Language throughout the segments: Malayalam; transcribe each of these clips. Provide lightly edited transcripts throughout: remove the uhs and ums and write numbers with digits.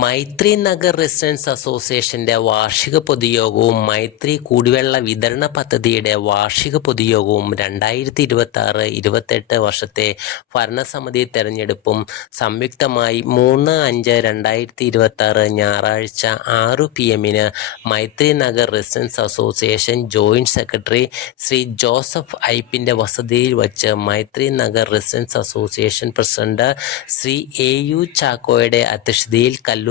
മൈത്രി നഗർ റെസിഡൻസ് അസോസിയേഷന്റെ വാർഷിക പൊതുയോഗവും മൈത്രി കുടിവെള്ള വിതരണ പദ്ധതിയുടെ വാർഷിക പൊതുയോഗവും 2026-28 വർഷത്തെ ഭരണസമിതി തെരഞ്ഞെടുപ്പും സംയുക്തമായി 3/5/2026 ഞായറാഴ്ച 6 PM Maithri Nagar residents association joint secretary Shri Joseph ഐപ്പിന്റെ വസതിയിൽ വച്ച് Maithri Nagar residents association president Shri AU ചാക്കോയുടെ അധ്യക്ഷതയിൽ കല്ലൂർക്കാട്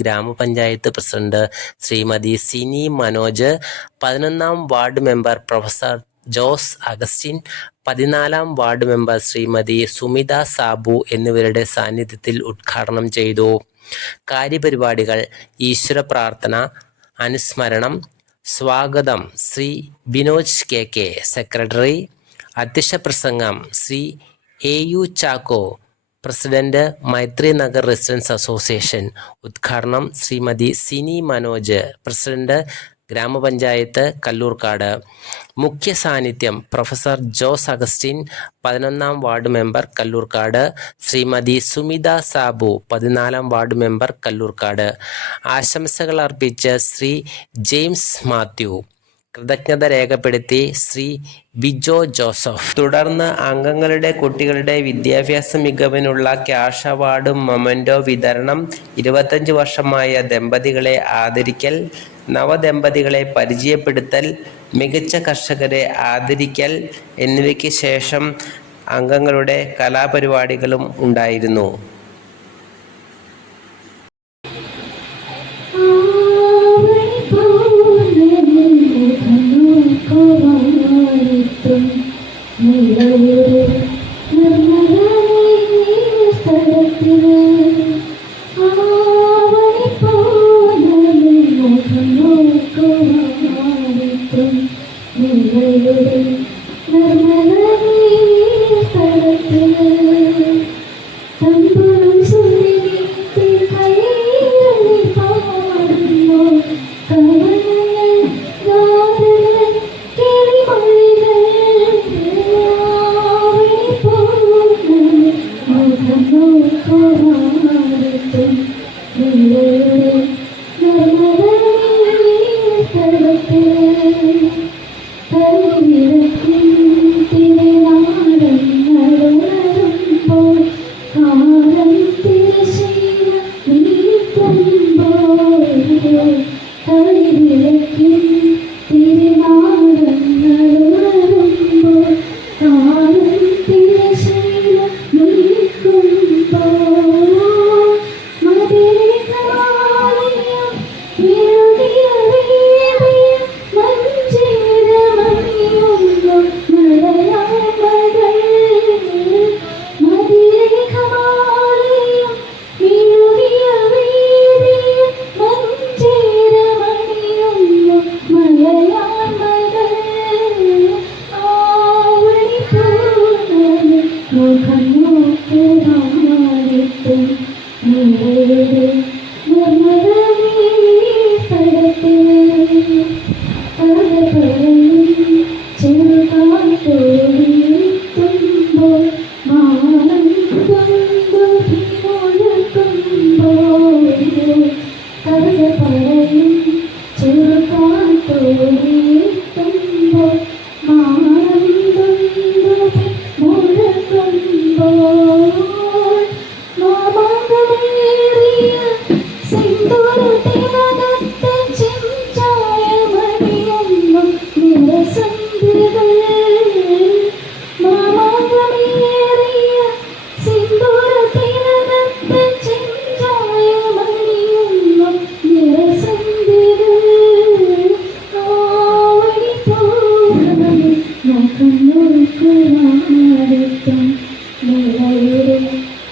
ഗ്രാമപഞ്ചായത്ത് പ്രസിഡന്റ് ശ്രീമതി സിനി മനോജ്, 11ാം ward member professor Jose Augustin, 14ാം വാർഡ് മെമ്പർ ശ്രീമതി സുമിത സാബു എന്നിവരുടെ സാന്നിധ്യത്തിൽ ഉദ്ഘാടനം ചെയ്തു. കാര്യപരിപാടികൾ: ഈശ്വര പ്രാർത്ഥന, അനുസ്മരണം, സ്വാഗതം ശ്രീ ബിനോജ് KK സെക്രട്ടറി, അധ്യക്ഷ പ്രസംഗം ശ്രീ AU ചാക്കോ പ്രസിഡന്റ് മൈത്രി നഗർ റെസിഡൻസ് അസോസിയേഷൻ, ഉദ്ഘാടനം ശ്രീമതി സിനി മനോജ് പ്രസിഡന്റ് ഗ്രാമപഞ്ചായത്ത് കല്ലൂർക്കാട്. മുഖ്യ സാന്നിധ്യം professor Jose Augustine, 11ാം ward member Kallurkad, Shrimati Sumitha Sabu, 14ാം ward member Kallurkad. ആശംസകൾ അർപ്പിച്ച് ശ്രീ ജെയിംസ് മാത്യു, കൃതജ്ഞത രേഖപ്പെടുത്തി ശ്രീ ബിജോ ജോസഫ്. തുടർന്ന് അംഗങ്ങളുടെ കുട്ടികളുടെ വിദ്യാഭ്യാസ മികവിനുള്ള ക്യാഷ് അവാർഡ് മൊമെന്റോ വിതരണം, 25 വർഷമായ ദമ്പതികളെ ആദരിക്കൽ, നവദമ്പതികളെ പരിചയപ്പെടുത്തൽ, മികച്ച കർഷകരെ ആദരിക്കൽ എന്നിവയ്ക്ക് ശേഷം അംഗങ്ങളുടെ കലാപരിപാടികളും ഉണ്ടായിരുന്നു.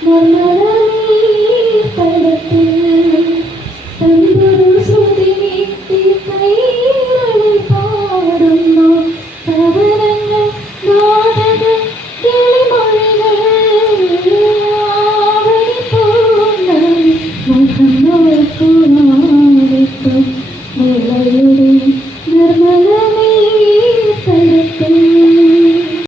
Mama,